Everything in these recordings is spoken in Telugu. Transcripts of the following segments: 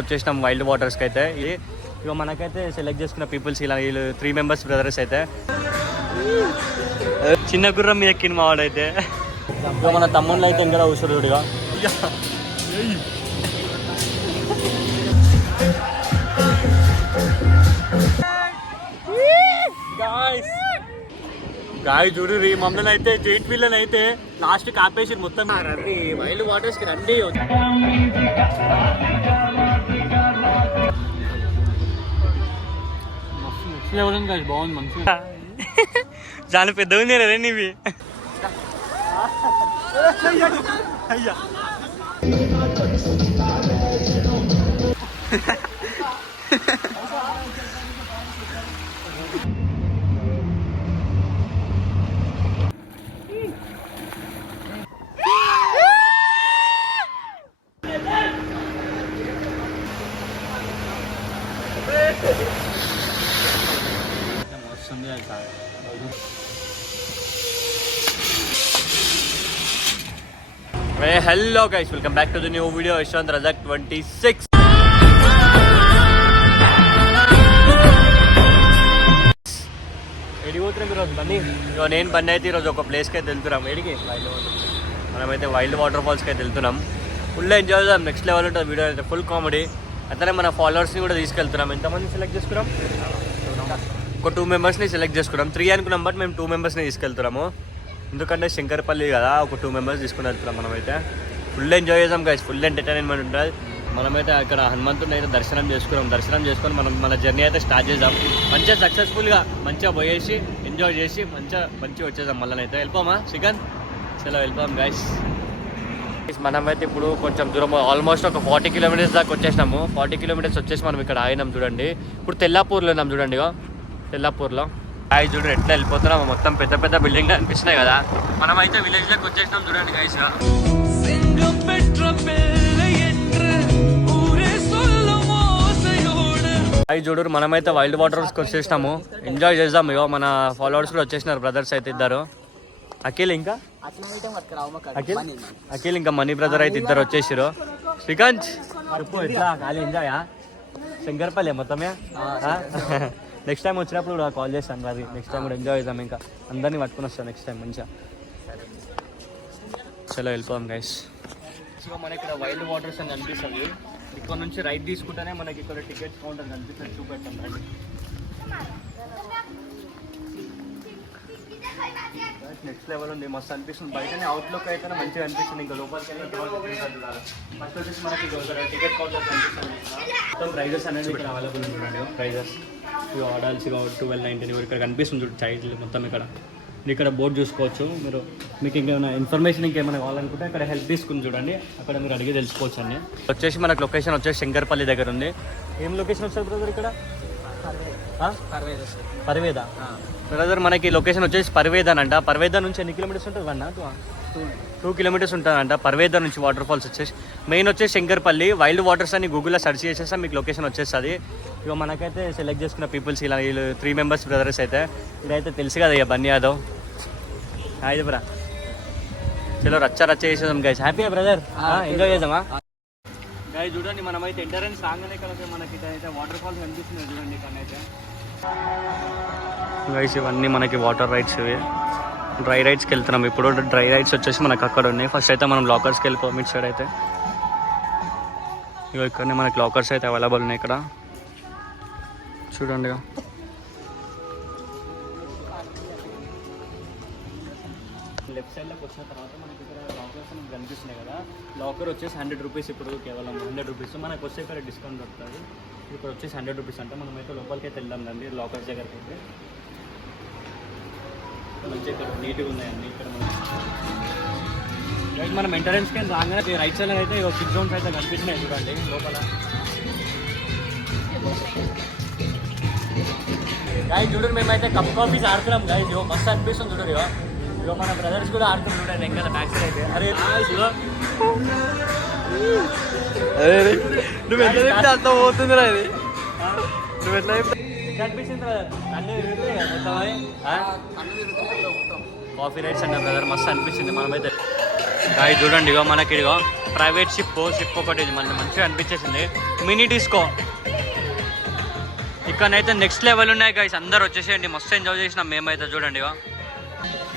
వచ్చేసినాం వైల్డ్ వాటర్స్కి అయితే. ఇక మనకైతే సెలెక్ట్ చేసుకున్న పీపుల్స్ ఇలా వీళ్ళు 3 మెంబర్స్ బ్రదర్స్ అయితే. చిన్న గుర్రం మీద ఎక్కిన మా వాడైతే. ఇక మన తమ్ముళ్ళు అయితే ఇంకా ఉసురుడుగా గాయ చూడు మమ్మల్ని అయితే జైంట్ వీళ్ళని అయితే లాస్ట్కి ఆపేసి మొత్తం రండి వైల్డ్ వాటర్స్కి రండి. బాగుంది మంచిగా చాలా పెద్దగా ఉంది రే నీవి. అయ్యా hello guys, welcome back to the new video. Yashwant Razak 26. ఎడిపోతున్నాం ఈరోజు బండి. నేను బండి అయితే ఈరోజు ఒక ప్లేస్కి అయితే వెళ్తున్నాం. ఎడికి మనమైతే వైల్డ్ వాటర్ ఫాల్స్కి అయితే వెళ్తున్నాం. ఫుల్ ఎంజాయ్ చేద్దాం. నెక్స్ట్ లెవెల్ ఉంటుంది వీడియో అయితే, ఫుల్ కామెడీ. అట్లనే మన ఫాలోవర్స్ని కూడా తీసుకెళ్తున్నాం. ఎంతమంది సెలెక్ట్ చేసుకున్నాం? ఒక 2 మెంబర్స్ని సెలెక్ట్ చేసుకున్నాం. 3 అనుకున్నాం, బట్ మేము 2 మెంబర్స్ని తీసుకెళ్తున్నాము. ఎందుకంటే శంకరపల్లి కదా, ఒక 2 మెంబర్స్ తీసుకుని వెళ్తున్నాం. మనమైతే ఫుల్ ఎంజాయ్ చేద్దాం గైస్, ఫుల్ ఎంటర్టైన్మెంట్ ఉంటుంది. మనమైతే అక్కడ హనుమంతుని అయితే దర్శనం చేసుకొని మన జర్నీ అయితే స్టార్ట్ చేద్దాం. మంచిగా సక్సెస్ఫుల్గా మంచిగా పోయేసి ఎంజాయ్ చేసి మంచిగా వచ్చేద్దాం. మళ్ళీ అయితే వెళ్ళిపోమా చికెన్ చలో వెళ్ళిపోం గైస్. మనమైతే ఇప్పుడు కొంచెం దూరం, ఆల్మోస్ట్ ఒక 40 కిలోమీటర్స్ దాకా వచ్చేసినాము. 40 కిలోమీటర్స్ వచ్చేసి మనం ఇక్కడ ఆగినాం చూడండి. ఇప్పుడు తెల్లాపూర్లో ఉన్నాం చూడండి. తెల్లాపూర్లో చూడండి ఎట్లా వెళ్ళిపోతున్నాం. మొత్తం పెద్ద పెద్ద బిల్డింగ్లు అనిపిస్తున్నాయి కదా. మనమైతే విలేజ్లోకి వచ్చేసినాం చూడండి గైస్. చూడు మనమైతే వైల్డ్ వాటర్స్కి వచ్చేసినాము. ఎంజాయ్ చేద్దాం. ఇగో మన ఫాలోవర్స్ కూడా వచ్చేసినారు, బ్రదర్స్ అయితే ఇద్దరు. అఖిల్ ఇంకా మనీ బ్రదర్ అయితే ఇద్దరు వచ్చేసారు. శ్రీకాంత్ చెప్పు ఎట్లా ఖాళీ ఎంజాయా? శంకర్పల్లి మొత్తమే. నెక్స్ట్ టైం వచ్చినప్పుడు కూడా కాల్ చేస్తాను. అది నెక్స్ట్ టైం కూడా ఎంజాయ్ చేద్దాం. ఇంకా అందరినీ పట్టుకుని వస్తాను నెక్స్ట్ టైం మంచిగా. చలో వెళ్ళిపోదాం గైస్. సో మనకి ఇక్కడ వైల్డ్ వాటర్స్ అని కనిపిస్తుంది. ఇక్కడ నుంచి రైట్ తీసుకుంటేనే మనకి ఇక్కడ టికెట్ కౌంటర్ కనిపిస్తుంది. చూపెట్టాం రండి. నెక్స్ట్ లెవెల్ ఉంది, మస్తు అనిపిస్తుంది. బయటనే అవుట్లుక్ అయితే మంచిగా అనిపిస్తుంది. ఇంకా లోపలికి ఫస్ట్ వచ్చేసి మనకి టికెట్ కౌంటర్ కనిపిస్తుంది. మొత్తం ప్రైజెస్ అనేది ఇక్కడ అవైలబుల్ ఉంటున్నాయి. ప్రైజెస్ ఇవి ఆర్డర్స్ 12.99 ఇక్కడ కనిపిస్తుంది చూడు చైల్డ్ మొత్తం. ఇక్కడ బోర్డు చూసుకోవచ్చు మీరు. మీకు ఇంకేమైనా ఇన్ఫర్మేషన్ ఇంకేమైనా కావాలనుకుంటే ఇక్కడ హెల్ప్ తీసుకుని చూడండి, అక్కడ మీరు అడిగి తెలుసుకోవచ్చు అండి. వచ్చేసి మనకు లొకేషన్ వచ్చేసి శంకర్పల్లి దగ్గర ఉంది. ఏం లొకేషన్ వస్తుంది బ్రదర్ ఇక్కడ? పర్వేద బ్రదర్. మనకి లొకేషన్ వచ్చేసి పర్వేద అంట. పర్వేద నుంచి ఎన్ని కిలోమీటర్స్ ఉంటుంది అన్న? 2 కిలోమీటర్స్ ఉంటుందంట పర్వేద నుంచి. వాటర్ ఫాల్స్ వచ్చేసి మెయిన్ వచ్చేసి శంకర్పల్లి. వైల్డ్ వాటర్స్ అని గూగుల్లో సెర్చ్ చేసేస్తే మీకు లొకేషన్ వచ్చేస్తుంది. ఇక మనకైతే సెలెక్ట్ చేసుకున్న పీపుల్స్ ఇలా వీళ్ళు 3 మెంబర్స్ బ్రదర్స్ అయితే. ఇదైతే తెలుసు కదా ఇక బన్నీ యాదవ్. హాయ్ బ్రా. చలో రచ్చ చేసేద్దాం గైస్. హ్యాపీగా బ్రదర్, ఎంజాయ్ చేద్దామా గైస్? చూడండి మనమైతే ఎంట్రన్స్ రాగానే ఇక్కడ మనకి అయితే వాటర్ ఫాల్స్ కనిపిస్తున్నాయి చూడండి. ఇక్కడైతే గైస్ ఇవన్నీ మనకి వాటర్ రైడ్స్, ఇవి డ్రై రైడ్స్కి వెళ్తున్నాం ఇప్పుడు. డ్రై రైడ్స్ వచ్చేసి మనకు అక్కడ ఉన్నాయి. ఫస్ట్ అయితే మనం లాకర్స్కి వెళ్ళిపోం. ఇటు సైడ్ అయితే ఇక ఇక్కడనే మనకి లాకర్స్ అయితే అవైలబుల్ ఉన్నాయి ఇక్కడ చూడండి. లెఫ్ట్ సైడ్లోకి వచ్చిన తర్వాత మనకి ఇక్కడ లాకర్స్ మనకు కనిపిస్తున్నాయి కదా. లాకర్ వచ్చేసి 100 రూపీస్. ఇప్పుడు కేవలం 100 రూపీస్ మనకు వస్తే ఇక్కడ డిస్కౌంట్ దొరుకుతుంది. ఇప్పుడు వచ్చేసి 100 రూపీస్ అంటే మనమైతే లోపలికి అయితే వెళ్దాం రండి. లాకర్స్ దగ్గరికి అయితే మంచిగా ఇక్కడ నీట్గా ఉన్నాయండి. ఇక్కడ మనం ఎంట్రన్స్కి రాగానే రైట్ సైడ్ అయితే 6 జోన్స్ అయితే కనిపిస్తున్నాయి చూడండి లోపల. గాయ చూడండి మేమైతే కప్ కాఫీస్ ఆడుతున్నాం గాయ. ఇగో మస్తు అనిపిస్తుంది చూడండి. ఇగో మన బ్రదర్స్ కూడా ఆడుతున్నాం చూడండి ఇంకా బ్యాక్ సైడ్ అయితే. అరే నువ్వు ఎట్లా అంత పోతుంది అది? నువ్వు ఎట్లా కనిపిస్తుంది కాఫీ రైట్స్ అండి బ్రదర్. మస్తు అనిపించింది. మనమైతే గాయ చూడండి ఇగో మనకి ఇదిగో ప్రైవేట్ షిప్ ఒకటి మంచిగా అనిపించేసింది. మినీ డిస్కో ఇక్కడనైతే నెక్స్ట్ లెవెల్ ఉన్నాయి గైస్. అందరు వచ్చేసేయండి, మస్తు ఎంజాయ్ చేసినాం మేమైతే. చూడండి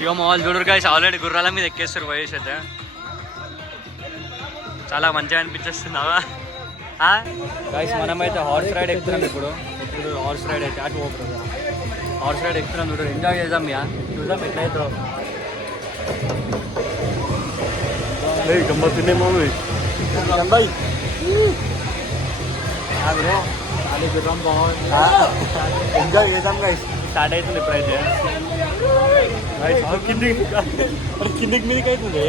ఇక మా వాళ్ళు చూడరు గైస్, ఆల్రెడీ గుర్రాల మీద ఎక్కేస్తారు వయసు అయితే. చాలా మంచిగా అనిపించేస్తున్నావా గైస్? మనమైతే హార్స్ రైడ్ ఎక్కుతున్నాం ఇప్పుడు హార్స్ రైడ్ అయితే అటు పోతుంది. హార్స్ రైడ్ ఎక్కుతున్నాం, చూడు ఎంజాయ్ చేద్దాం. చూద్దాం ఎట్లయితే గమ్మత్తుండే మూవీ బాయ్. అది గుర్రం బాగుంది, ఎంజాయ్ చేద్దాం గైస్. స్టార్ట్ అవుతుంది ఇప్పుడైతే కిందికి మీదకి అవుతుంది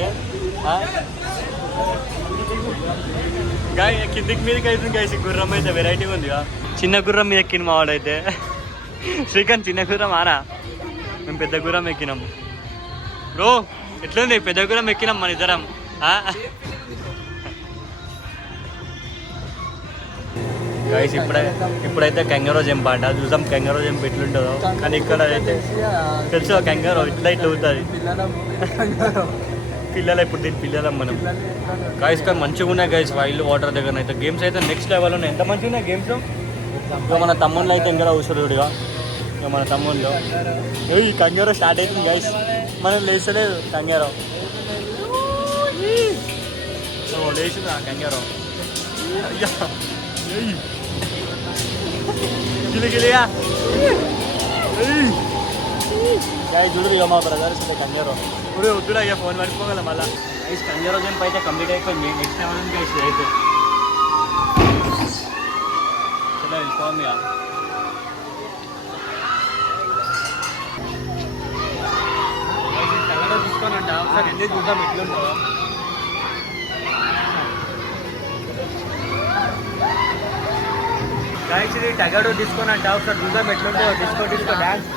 గాయ, కిందికి మీదకి అవుతుంది గైస్. గుర్రం అయితే వెరైటీగా ఉంది. చిన్న గుర్రం మీద ఎక్కిన మా వాడైతే. శ్రీకాంత్ చిన్న గుర్రం ఆనా, మేము పెద్ద గుర్రం ఎక్కినాం. బ్రో ఎట్లుంది? పెద్ద గుర్రం ఎక్కినాం మన ఇద్దరం. గైస్ ఇప్పుడైతే కంగారో జంప్ అంట, చూద్దాం కంగారో జంప్ ఎట్లుంటుందో. కానీ ఇక్కడ అయితే తెలుసు కంగారో ఇట్లా అవుతుంది. పిల్లలు ఇప్పుడు దీని పిల్లలం మనం గైస్. కానీ మంచిగా ఉన్నాయి గైస్ వైల్డ్ వాటర్ దగ్గర అయితే. గేమ్స్ అయితే నెక్స్ట్ లెవెల్ ఉన్నాయి, ఎంత మంచిగా ఉన్నాయి గేమ్స్. ఇక మన తమ్ముళ్ళు అయితే ఇంకా అవసరుడుగా. ఇక మన తమ్ముళ్ళు ఈ కంగారో స్టార్ట్ అవుతుంది గైస్. మనం లేచలేదు కంగారో, లేచింది ఆ కంగారో. అయ్యా గిలిగిలియా చూడు. ఇక మా బ్రదర్స్ అయితే కంగారో ఇప్పుడు వద్దురా, ఇక ఫోన్ పడిపోగల మళ్ళీ. గైస్ కంగారో జంప్ అయితే కంప్లీట్ అయిపోయింది. నెక్స్ట్ లెవెల్ ఉంది గైస్ అయితే. చలో వెళ్ళిపోవాలి ఇక. తెల్లగా తీసుకోనంట, ఒకసారి వెళ్ళి చూద్దాం ఎట్లుంటుందో. గైస్ ఇది టగాడో తీసుకోనంట, ఒకసారి చూద్దాం ఎట్లుంటుందో. Disco dance.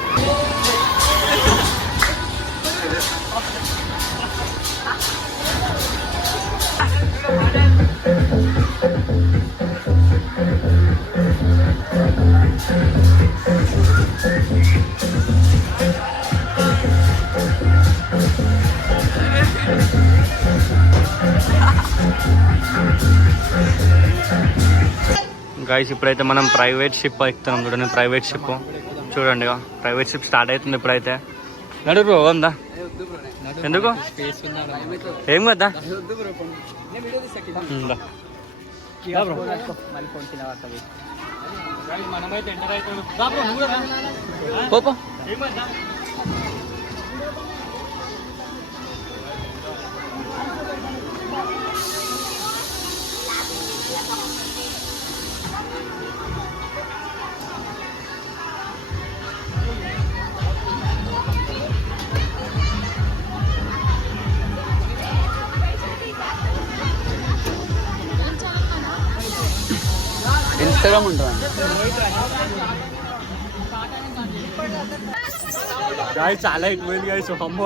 గైస్ ఇప్పుడైతే మనం ప్రైవేట్ షిప్ ఎక్కుతున్నాం. చూడండి ప్రైవేట్ షిప్ చూడండి. ప్రైవేట్ షిప్ స్టార్ట్ అవుతుంది ఇప్పుడైతే. నడురు ఉందా? ఎందుకు ఏం కదా? మనమైతే ఎంటర్ అవుతాం. ఇన్స్టాగ్రామ్ ఉంటుంది గాయస్. చాలా ఎక్కువైంది గాయస్. అమ్మో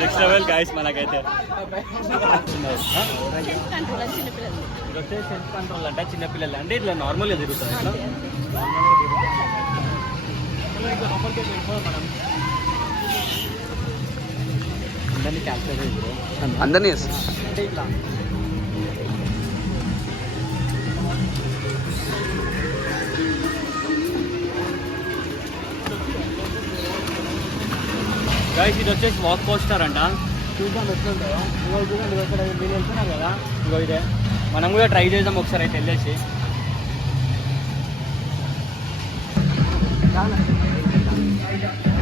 నెక్స్ట్ లెవెల్ గాయస్ మనకైతే. సెల్ఫ్ కంట్రోల్ అంటే చిన్నపిల్లలు అంటే ఇట్లా నార్మల్గా తిరుగుతుంది. మనం అందరినీ క్యాప్చర్ అందరినీ అంటే ఇట్లా గైస్. ఇది వచ్చేసి వాక్ కోస్టర్ అంట. చూద్దాం ఎట్లుంటుందో. ఇగో చూడండి ఇక్కడ మీరు వెళ్తున్నారు కదా, ఇగో ఇదే. మనం కూడా ట్రై చేద్దాం ఒకసారి అయితే వెళ్ళేసి.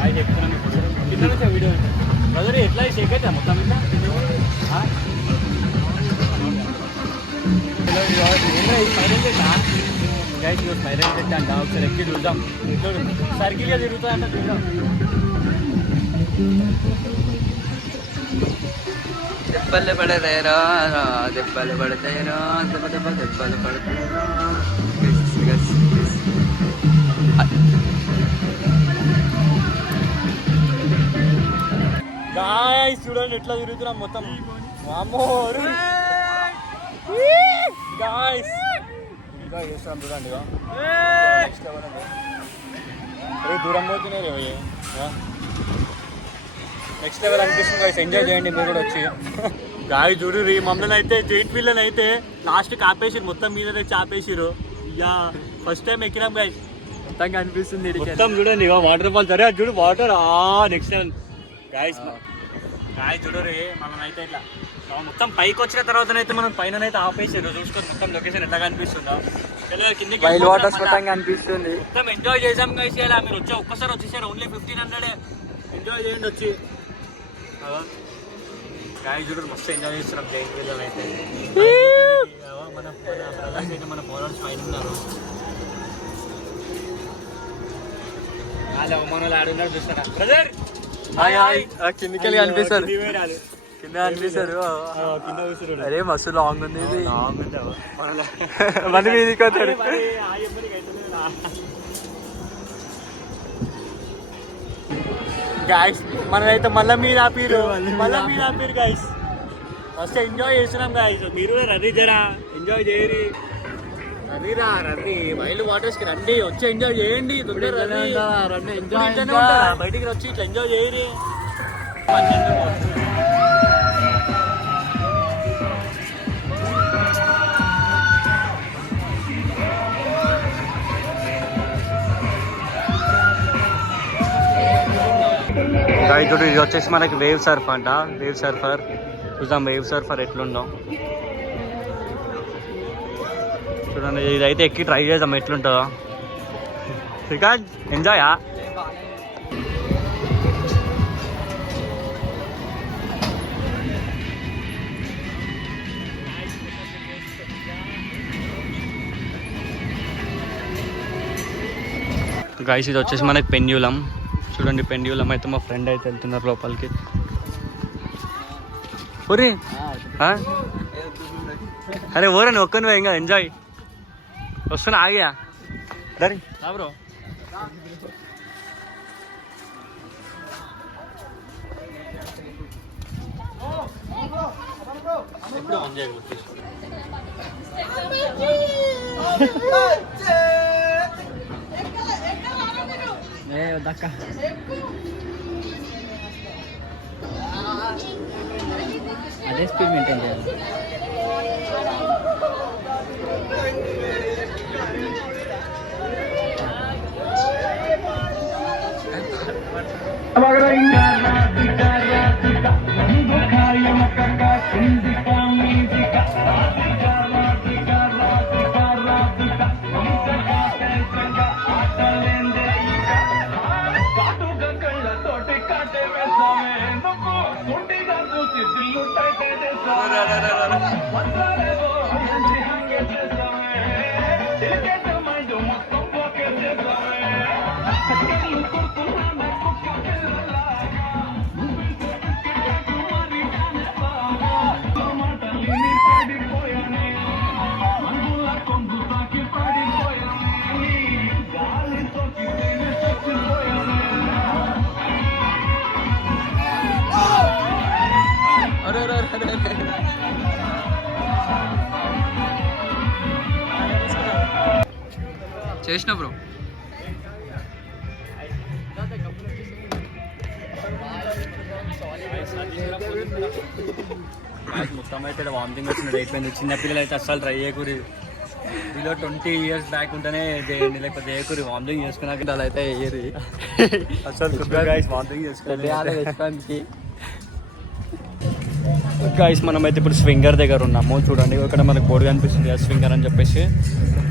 అది చెప్తున్నాం ఇప్పుడు కింద నుంచి వీడియో బ్రదర్ ఎట్లా షేక్ అవుతా మొత్తం ఇట్లా. గైస్ ఇగో స్పైరల్ సెట్ అంట, ఒకసారి ఎక్కి చూద్దాం. సర్కిల్గా తిరుగుతుందంట, చూద్దాం. దెబ్బలు పడతాయిరా, దెబ్బలు పడతాయిరా, దెబ్బలు పడతాయిరా. గాయ్స్ చూడండి ఎట్లా తిరుగుతున్నాం మొత్తం. గాయ్స్ ఇంకా చేస్తున్నాం చూడండి. దూరం పోతున్నాయి నెక్స్ట్ లెవెల్ అనిపిస్తుంది గైస్. ఎంజాయ్ చేయండి మీరు కూడా వచ్చి. గాయ చూడు మమ్మల్ని అయితే జైంట్ వీళ్ళని అయితే లాస్ట్కి ఆపేసిరు, మొత్తం మీద తెచ్చి ఆపేసిరు. ఇక ఫస్ట్ టైం ఎక్కినాం గైస్, మొత్తంగా అనిపిస్తుంది మొత్తం చూడండి. వాటర్ ఫాల్ సరే అది చూడు వాటర్ నెక్స్ట్ లెవెల్ గాయస్. గాయ చూడు మనం అయితే ఇట్లా మొత్తం పైకి వచ్చిన తర్వాతనైతే మనం పైన అయితే ఆపేసారు. చూసుకొని మొత్తం లొకేషన్ ఎట్లా కనిపిస్తుందో కింద వైల్డ్ వాటర్స్ మొత్తంగా అనిపిస్తుంది. మొత్తం ఎంజాయ్ చేసాం గైస్. ఇలా మీరు వచ్చి ఒక్కసారి వచ్చేసారు, ఓన్లీ 1500 ఎంజాయ్ చేయండి వచ్చి. గాయ చూడు మస్తు ఎంజాయ్ చేస్తున్నాం జైన్ వీళ్ళని అయితే. మన బ్రదర్స్ అయితే మన ఫాలోవర్స్ పైన ఉన్నారు. అవమానాలు ఆడున్నారు చూస్తారా బ్రదర్? కిందికి అనిపిస్తారు, కింద అనిపిస్తారు. అరే మస్తు లాంగ్ ఉంది ఇది. మళ్ళీ మీదికి వస్తాడు గాయస్. మనమైతే మళ్ళీ మీద ఆపిరు గాయస్. ఫస్ట్ ఎంజాయ్ చేస్తున్నాం గాయస్. మీరు రవి జరా ఎంజాయ్ చేయరి. రవి వైల్డ్ వాటర్స్ కి రండి, వచ్చి ఎంజాయ్ చేయండి. బయటికి వచ్చి ఇట్లా ఎంజాయ్ చేయరి. చూడు ఇది వచ్చేసి మనకి వేవ్ సర్ఫ్ అంట. వేవ్ సర్ఫర్ చూద్దాం, వేవ్ సర్ఫర్ ఎట్లుందో చూడండి. ఇదైతే ఎక్కి ట్రై చేద్దాం ఎట్లుంటుందో. రికార్డ్ ఎంజాయా? గైస్ ఇది వచ్చేసి మనకి పెండ్యులం చూడండి. పెండ్యులం అయితే మా ఫ్రెండ్ అయితే వెళ్తున్నారు లోపలికి. ఒరే అరే ఓరని ఒక్కని ఇంకా ఎంజాయ్ వస్తున్నా ఆగా దరి బ్రో. ఎప్పుడు ఆన్ చేయగలుగుతుంది. అదే స్పీడ్ మెయింటైన్ చేయాలి. చేసిన బ్రో. మొత్తం అయితే వామిటింగ్ వచ్చినట్టు అయిపోయింది. చిన్నపిల్లలు అయితే అస్సలు ట్రై చేయకూరి. బిలో 20 years బ్యాక్ ఉంటేనే చేయండి, లేకపోతే చేయకూరి. వామిటింగ్ చేసుకున్నాక అలా అయితే వేయరు అసలు. వామిటింగ్ చేసుకోవాలి. గైస్ మనమైతే ఇప్పుడు స్వింగర్ దగ్గర ఉన్నాము. చూడండి ఇక్కడ మనకు బోర్డు కనిపిస్తుంది స్వింగర్ అని చెప్పేసి.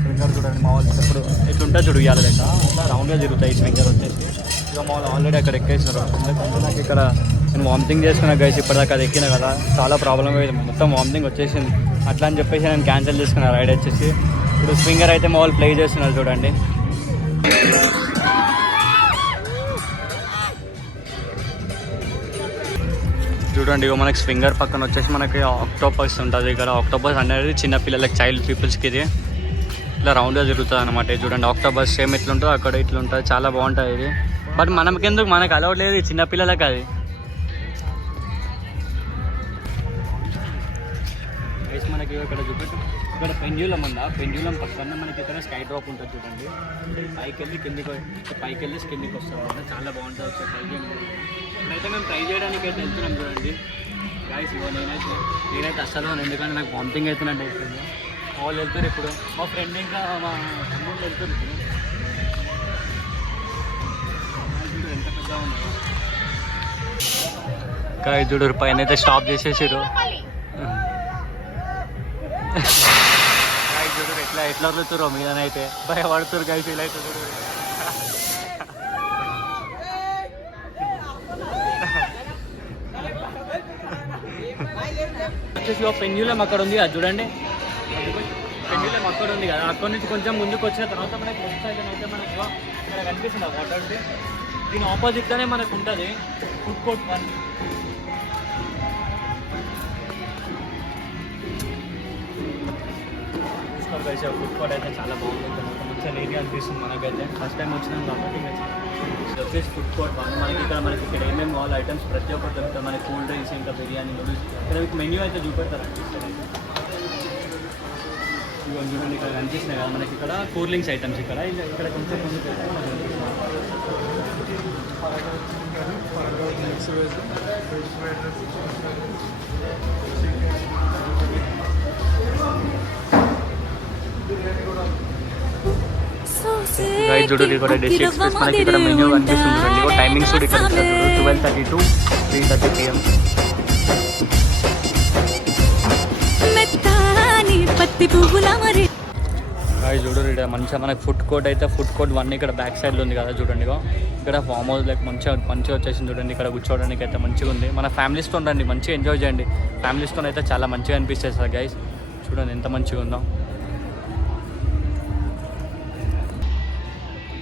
స్వింగర్ చూడండి మా వాళ్ళు ఇప్పుడు ఇట్లుంటే చూడు ఇవ్వాలి లెక్క అట్లా రౌండ్గా తిరుగుతాయి స్వింగర్ వచ్చేసి. ఇక మా వాళ్ళు ఆల్రెడీ అక్కడ ఎక్కేసినారు. ఎందుకంటే నాకు ఇక్కడ నేను వామిటింగ్ చేసుకున్నా గైస్. ఇప్పటిదాకా అది ఎక్కినా కదా, చాలా ప్రాబ్లం అయ్యింది, మొత్తం వామిటింగ్ వచ్చేసింది. అట్లా అని చెప్పేసి నేను క్యాన్సిల్ చేసుకున్నా రైడ్ వచ్చేసి. ఇప్పుడు స్వింగర్ అయితే మా వాళ్ళు ప్లే చేస్తున్నారు చూడండి. చూడండి ఇక మనకి స్వింగర్ పక్కన వచ్చేసి మనకి ఆక్టోపస్ ఉంటుంది. ఇక్కడ ఆక్టోపస్ అనేది చిన్న పిల్లలకి, చైల్డ్ పీపుల్స్కి ఇది ఇట్లా రౌండ్గా తిరుగుతుంది అనమాట. చూడండి ఆక్టోపస్ సేమ్ ఇట్లుంటుంది, అక్కడ ఇట్లుంటుంది, చాలా బాగుంటుంది ఇది. బట్ మనకెందుకు, మనకు అలౌడ్ లేదు, చిన్నపిల్లలకి అది. మనకి ఇక్కడ చూపెట్టు, ఇక్కడ పెండ్యులం ఉందా, పెండ్యులం పక్కన మనకి ఇక్కడ స్కై డ్రాప్ ఉంటుంది చూడండి. పైకి వెళ్ళి కిందికి, పైకి వెళ్ళి కిందికి వస్తుంది, చాలా బాగుంటుంది. ఒకసారి ట్రై చేయండి. ఇప్పుడైతే మేము ట్రై చేయడానికి అయితే వెళ్తున్నాం చూడండి గాయస్. ఇగో నేనైతే అస్సలు ఎందుకంటే నాకు వామిటింగ్ అవుతున్నట్టు అయిపోయింది. వాళ్ళు వెళ్తారు ఇప్పుడు, మా ఫ్రెండ్ ఇంకా మా తమ్ముళ్ళు వెళ్తారు ఇప్పుడు. ఎంత పెద్దగా ఉన్నారు గాయ చూడరు, పైన అయితే స్టాప్ చేసేసారు. గాయ చూడరు ఎట్లా వదులుతారో మీదనైతే భయపడుతారు గాయ. ఫీల్ అవుతుంది వచ్చేసి పెన్యులం అక్కడ ఉంది కదా చూడండి, పెన్యులం అక్కడ ఉంది కదా. అక్కడ నుంచి కొంచెం ముందుకు వచ్చిన తర్వాత మనకి లెఫ్ట్ సైడ్ అయితే మనకి ఇక్కడ కనిపిస్తుంది వాటర్. దీని ఆపోజిట్లోనే మనకు ఉంటుంది ఫుడ్ కోర్ట్ 1. ఫుడ్ కోర్ట్ అయితే చాలా బాగుంటుంది, మంచిగా నీట్గా అనిపిస్తుంది మనకైతే. ఫస్ట్ టైం వచ్చినాం కాబట్టి వచ్చేసి ఫుడ్ కోర్ట్ 1. మనకి ఇక్కడ ఏమేమి కావాలి ఐటమ్స్ ప్రతి ఒక్కటి దొరుకుతాయి. మనకి కూల్ డ్రింక్స్ ఇంకా బిర్యానీ నూడిల్స్. ఇక్కడ మీకు మెన్యూ అయితే చూపెడతారు అనిపిస్తుంది. ఇవన్నీ చూడండి ఇక్కడ కనిపిస్తున్నాయి కదా మనకి ఇక్కడ కూల్ డ్రింక్స్ ఐటమ్స్. ఇక్కడ కొంచెం ముందుకు వెళ్తే రైట్ చూడు ఇక్కడ డిష్ ఎక్స్ప్రెస్ మనకి ఇక్కడ మెన్యూ కనిపిస్తుంది చూడండి. టైమింగ్స్ కూడా ఇక్కడ 12:30 to 3:30 PM. రైట్ చూడు ఇక్కడ మంచిగా మనకి ఫుడ్ కోర్ట్ అయితే ఫుడ్ కోర్ట్ 1 ఇక్కడ బ్యాక్ సైడ్లో ఉంది కదా చూడండి. ఇక్కడ ఫామ్ హౌస్ లైక్ మంచిగా వచ్చేసింది చూడండి. ఇక్కడ కూర్చోవడానికి అయితే మంచిగా ఉంది. మన ఫ్యామిలీస్తో ఉండండి, మంచిగా ఎంజాయ్ చేయండి. ఫ్యామిలీస్తో అయితే చాలా మంచిగా అనిపిస్తుంది సార్ గైస్. చూడండి ఎంత మంచిగా ఉందో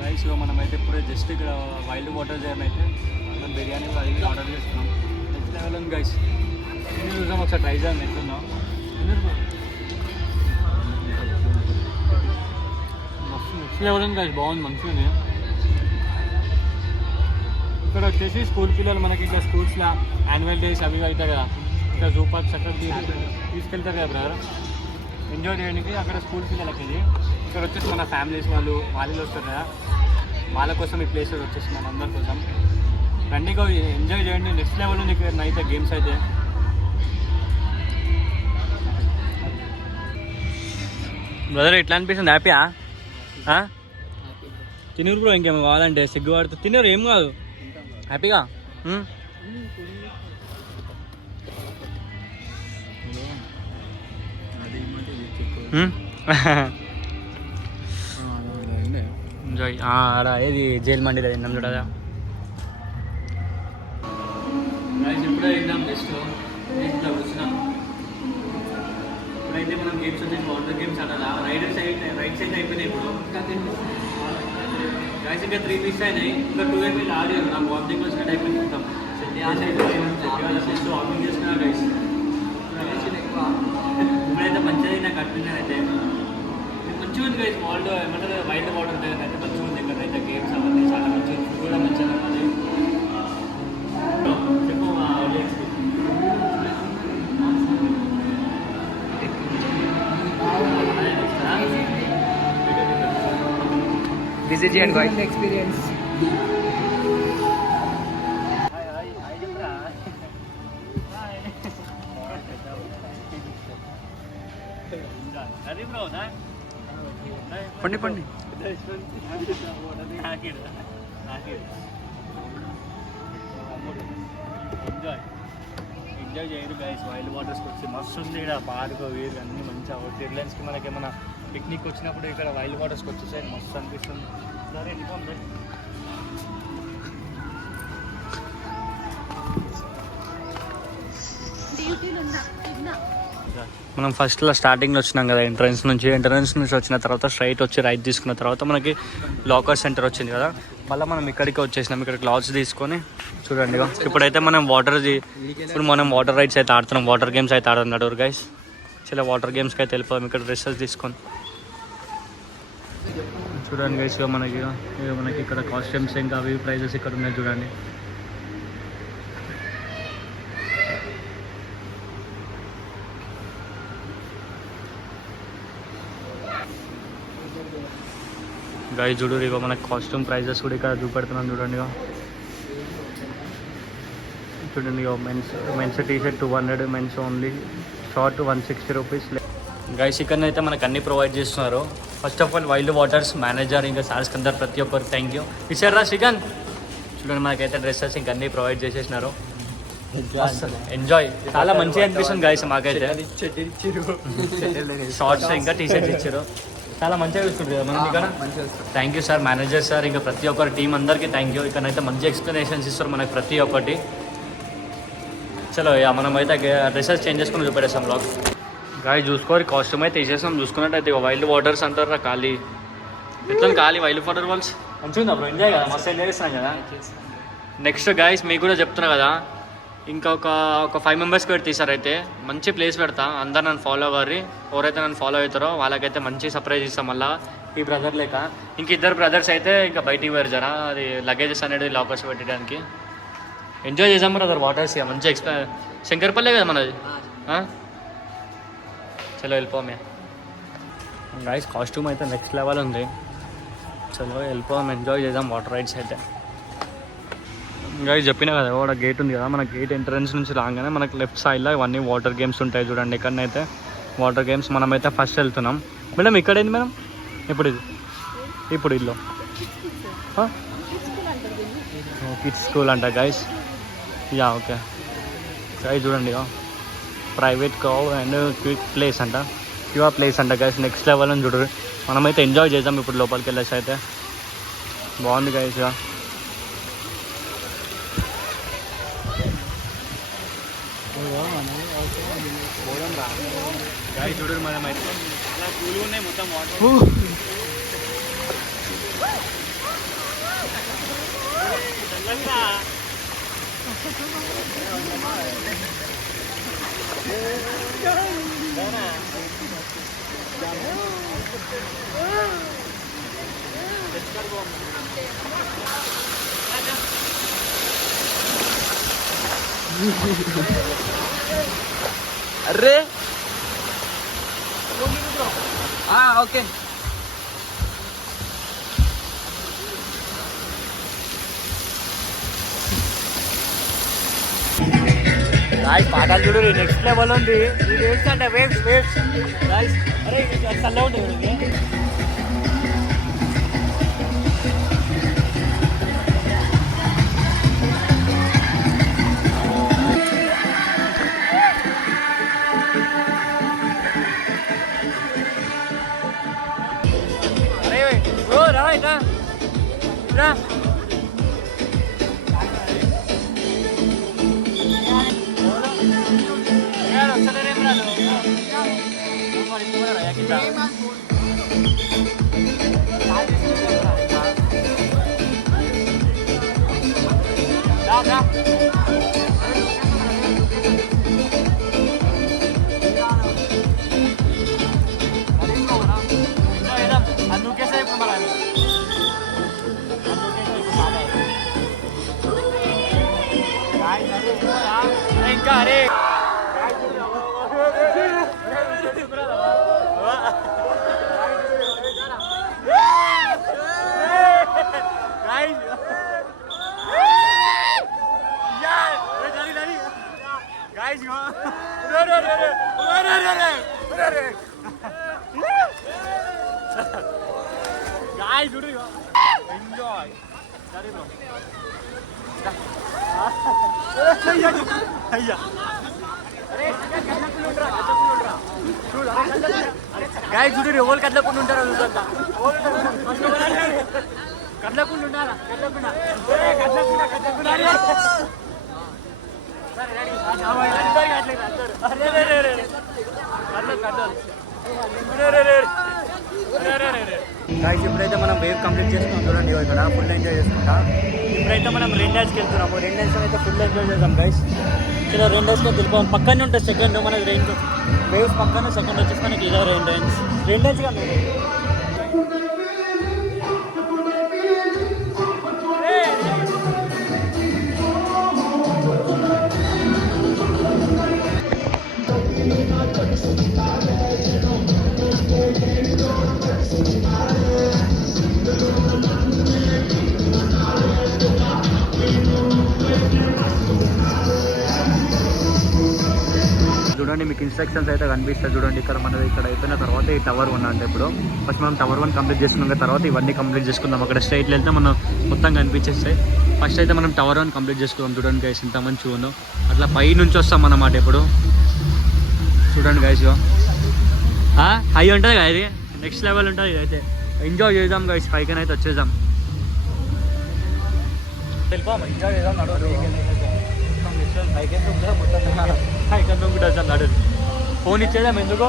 గైస్. మనమైతే ఇప్పుడు జస్ట్ ఇక్కడ వైల్డ్ వాటర్ చేయమైతే మనం బిర్యానీ ఆర్డర్ చేస్తున్నాం. నెక్స్ట్ లెవెల్ ఉంది గైస్. చూసాం ఒకసారి ట్రై చేద్దాం ఎట్లున్నాం. నెక్స్ట్ లెవెల్ ఉంది గైస్, బాగుంది మంచిగా. ఇక్కడ వచ్చేసి స్కూల్ పిల్లలు మనకి ఇంకా స్కూల్స్లో యాన్యువల్ డేస్ అవి అవుతాయి కదా, ఇంకా జూ పార్క్స్ అక్కడ తీసుకెళ్తారు కదా బ్రదర్ ఎంజాయ్ చేయడానికి. అక్కడ స్కూల్ పిల్లలకి ఇది. ఇక్కడ వచ్చేసి మన ఫ్యామిలీస్ వాళ్ళు వస్తారు కదా, వాళ్ళ కోసం ఈ ప్లేసెస్ వచ్చేసి మన అందరి కోసం. రండిగా ఎంజాయ్ చేయండి. నెక్స్ట్ లెవెల్ ఉంది ఇక్కడ అయితే గేమ్స్ అయితే. బ్రదర్ ఎట్లా అనిపిస్తుంది? హ్యాపీయా? తినరు బ్రో, ఇంకేమో కావాలంటే సిగ్గుపడుతుంది. తినరు ఏం కాదు, హ్యాపీగా. ఎంజాయ్. ఆడ ఏది జైల్ మండిలో తిన్నాం చూడదా. ఇప్పుడే తిన్నాం జస్ట్ ఇట్లా వచ్చినాం. ఇప్పుడైతే మనం గేమ్స్ వచ్చేసి వాటర్ గేమ్స్ ఆడాలా. రైట్ సైడ్ అయిపోయినాయి ఇప్పుడు. గైస్ ఇంకా 3 మిస్ అయినాయి. ఇంకా 2 అయిపోయి ఆడారు. నాకు వామిటింగ్ వచ్చినట్టు అయిపోయింది మొత్తం. వామిటింగ్ చేసుకున్నా గైస్. ఇప్పుడైతే మంచిగా నాకు అనిపించింది అయితే. మంచిగా ఉంది గైస్. ఏమంటారు వైల్డ్ వాటర్ దగ్గర అయితే మంచిగా ఉంది. ఇక్కడైతే గేమ్స్ అవన్నీ చాలా మంచిగా, ఫుడ్ కూడా మంచిగా ఉన్నది. చెప్పు విజిట్ చేయండి వైల్డ్ ఎక్స్పీరియన్స్. పండి పండి ఎంజాయ్ చేయరు గైస్. వైల్డ్ వాటర్స్కి వచ్చి మస్తు ఉంది ఇక్కడ. పార్క్ వీరు అన్నీ మంచిగా రిలయన్స్కి మనకి ఏమైనా పిక్నిక్ వచ్చినప్పుడు ఇక్కడ వైల్డ్ వాటర్స్కి వచ్చేసాయి, మస్తు అనిపిస్తుంది. సరే వెళ్ళిపోండి. మనం ఫస్ట్లో స్టార్టింగ్లో వచ్చినాం కదా ఎంట్రన్స్ నుంచి వచ్చిన తర్వాత స్ట్రైట్ వచ్చి రైట్ తీసుకున్న తర్వాత మనకి లాకర్ సెంటర్ వచ్చింది కదా. మళ్ళీ మనం ఇక్కడికి వచ్చేసినాం. ఇక్కడ క్లాత్స్ తీసుకొని చూడండి. ఇప్పుడైతే మనం వాటర్ రైడ్స్ అయితే ఆడుతున్నాం, వాటర్ గేమ్స్ అయితే ఆడుతున్నాడు గైస్. చాలా వాటర్ గేమ్స్కి అయితే వెళ్ళిపోయాం ఇక్కడ డ్రెస్సెస్ తీసుకొని. చూడండి గైస్ మనకి ఇక్కడ కాస్ట్యూమ్స్ ఇంకా అవి ప్రైజెస్ ఇక్కడ ఉన్నాయి చూడండి. గైస్ చూడు మనకి కాస్ట్యూమ్ ప్రైజెస్ కూడా ఇక్కడ చూపెడుతున్నాను చూడండి. చూడండి men's T shirt 200, men's only short 160 rupees. Guys ఇక్కడ అయితే మనకు అన్ని ప్రొవైడ్ చేస్తున్నారు. First of all Wild Waters manager ఇంకా సార్స్ అందరు ప్రతి ఒక్కరికి థ్యాంక్ యూ. ఇచ్చారా శ్రీకాంత్? చూడండి మనకైతే డ్రెస్సెస్ ఇంకా అన్ని ప్రొవైడ్ చేసేసినారు. ఎంజాయ్ చాలా మంచిగా అనిపిస్తుంది గైస్ మాకైతే. షార్ట్స్ ఇంకా టీ షర్ట్స్ ఇచ్చారు, చాలా మంచిగా చూస్తుంది కదా మనం ఇక్కడ. Thank you sir, manager sir, ఇంకా ప్రతి ఒక్కరి టీం అందరికీ థ్యాంక్ యూ. ఇక్కడైతే మంచి ఎక్స్ప్లెనేషన్స్ ఇస్తారు మనకి ప్రతి ఒక్కటి. చలో మనమైతే డ్రెస్సెస్ చేంజ్ చేసుకుని చూపెట్టేస్తాం బ్లాగ్. గాయ చూసుకోవాలి కాస్ట్యూమ్ అయితే తీసేసాం. చూసుకున్నట్టయితే వైల్డ్ వాటర్స్ అంటారా ఖాళీ ఎట్లా ఖాళీ వైల్డ్ వాటర్ ఫాల్స్ మంచిగా ఉంది అప్పుడు. ఎంజాయ్ కదా, మస్తు ఎంజాయ్ చేస్తున్నాం కదా. నెక్స్ట్ గాయస్ మీకు కూడా చెప్తున్నా కదా, ఇంకా ఒక 5 మెంబర్స్కి పెట్టి తీసారైతే మంచి ప్లేస్ పెడతా. అందరు నన్ను ఫాలో అవ్వరు, ఎవరైతే నన్ను ఫాలో అవుతారో వాళ్ళకైతే మంచి సర్ప్రైజ్ ఇస్తాం. మళ్ళీ ఈ బ్రదర్ లేక ఇంక 2 బ్రదర్స్ అయితే ఇంకా బయటికి పోయారు జరా, అది లగేజెస్ అనేది లాకర్స్ పెట్టడానికి. ఎంజాయ్ చేసాం బ్రదర్ వాటర్స్ ఇక మంచి శంకర్పల్లె కదా మనది. చలో వెళ్ళిపోమే గాయస్. కాస్ట్యూమ్ అయితే నెక్స్ట్ లెవెల్ ఉంది. చలో వెళ్ళిపోదాం, ఎంజాయ్ చేద్దాం వాటర్ రైడ్స్ అయితే. గాయస్ చెప్పినా కదా ఒక గేట్ ఉంది కదా, మన గేట్ ఎంట్రన్స్ నుంచి రాగానే మనకు లెఫ్ట్ సైడ్లో ఇవన్నీ వాటర్ గేమ్స్ ఉంటాయి చూడండి. ఇక్కడనైతే వాటర్ గేమ్స్ మనమైతే ఫస్ట్ వెళ్తున్నాం. మేడం ఇక్కడ ఏంది మేడం? ఇప్పుడు ఇల్లు కిడ్స్ స్కూల్ అంట గైస్. యా ఓకే గైస్ చూడండి, ప్రైవేట్ కావ్ అండ్ క్విక్ ప్లేస్ అంట, క్యూఆర్ ప్లేస్ అంట గైస్. నెక్స్ట్ లెవెల్ అని చూడరు. మనమైతే ఎంజాయ్ చేద్దాం ఇప్పుడు లోపలికి వెళ్ళేసి అయితే. బాగుంది గైస్. చూడరు మనమైతే అలా కూల్ ఉన్నాయి మొత్తం వాటర్. अरे ओके గాయస్ పాటలు చూడు నెక్స్ట్ లెవెల్ ఉంది. వేవ్స్ అంటే వేవ్స్ గాయస్. అరే చల్ల ఉంటుంది. రా అందుకేసే ఇప్పుడు మన ఇంకా అరే ఎంజాయ్ అయ్యా గాయ చూడు ఎవరు కదలకుండా ఉంటారో చూద్దా. కదలకుండా ఉండాలా, కదలకుండా గాయస్. ఇప్పుడైతే మనం వేవ్ కంప్లీట్ చేసుకున్నాం చూడండి, ఇక్కడ ఫుల్ ఎంజాయ్ చేసుకుంటా. ఇప్పుడైతే మనం రెండేస్కి వెళ్తున్నాము. రెండేస్ అయితే ఫుల్ ఎంజాయ్ చేద్దాం గైస్. ఇలా రెండేస్కి వెళ్ళిపోతాం. పక్కనే ఉంటుంది సెకండ్ మనకి రెండు వేవ్స్ పక్కన, సెకండ్ వచ్చేసి మనకి ఇదో రెండేస్ కానీ చూడండి మీకు ఇన్స్ట్రక్షన్స్ అయితే కనిపిస్తాయి చూడండి. ఇక్కడ మనది ఇక్కడ అయిపోయిన తర్వాత ఈ టవర్ 1 అంటే ఇప్పుడు ఫస్ట్ మనం టవర్ 1 కంప్లీట్ చేసుకున్నాక తర్వాత ఇవన్నీ కంప్లీట్ చేసుకుందాం. అక్కడ స్ట్రైట్లో వెళ్తే మనం మొత్తం కనిపించేస్తాయి. ఫస్ట్ అయితే మనం టవర్ 1 కంప్లీట్ చేసుకుందాం. చూడండి గైస్ ఇంత మంచిగా ఉందో. అట్లా పై నుంచి వస్తాం అన్నమాట ఇప్పుడు. చూడండి గైస్ హై ఉంటుంది కదా ఇది, నెక్స్ట్ లెవెల్ ఉంటుంది ఇదైతే. ఎంజాయ్ చేద్దాం గైస్, పైకైనా అయితే వచ్చేద్దాం. ఎంజాయ్ చేద్దాం నడు. ఫోన్ ఇచ్చేద్దాం ఎందుకో.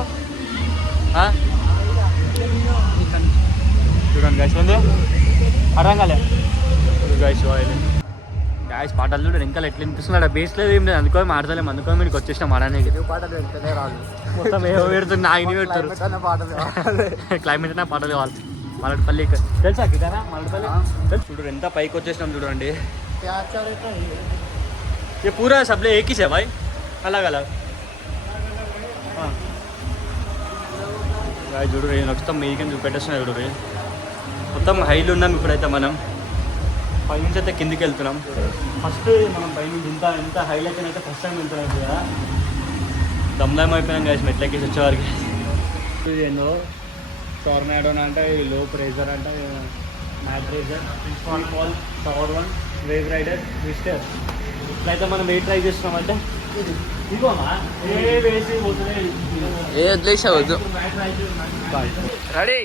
చూడండి గైస్ ముందు అర్థం కాలే. గైస్ గాయస్ పాటలు చూడండి ఇంకా ఎట్లా వినిపిస్తున్నాడు. బేస్ లేదు ఏం లేదు అందుకో మాడతలేము. అందుకో మీకు వచ్చేసినాం ఆడడానికి. పాటలు వెళ్తేనే రాదు మొత్తం ఏవో పెడుతుంది నాగిని పెడతారు. క్లైమేట్ అయినా పాటలు వాళ్ళు. మలడిపల్లి తెలుసా కదా మలడిపల్లి తెలుసు. చూడండి ఎంత పైకి వచ్చేసినాం చూడండి. ये पूरा सबले एक ही है भाई, अलग अलग. చూడు రే మొత్తం మీకని చూపెట్టేస్తున్నా. చూడు రే మొత్తం హైలు ఉన్నాం ఇప్పుడైతే. మనం పై నుంచి అయితే కిందికి వెళ్తున్నాం. ఫస్ట్ మనం పై నుంచి ఎంత హైలైట్ అయితే ఫస్ట్ టైం వెళ్తున్నాం కదా. దమ్దాం అయిపోయినాం గైస్ మెట్లెక్కేసి వచ్చేవారికి. ఏందో టోర్నాడోన్ అంటే లో ప్రెజర్ అంటే mat racer, fall, tower 1, wave rider, twister. ఇట్లయితే మనం ఏ ట్రై చేస్తున్నామంటే ఇదిగోమా ఏ వేసి పోతుంది ఏ వదిలేసావద్దు. రెడీ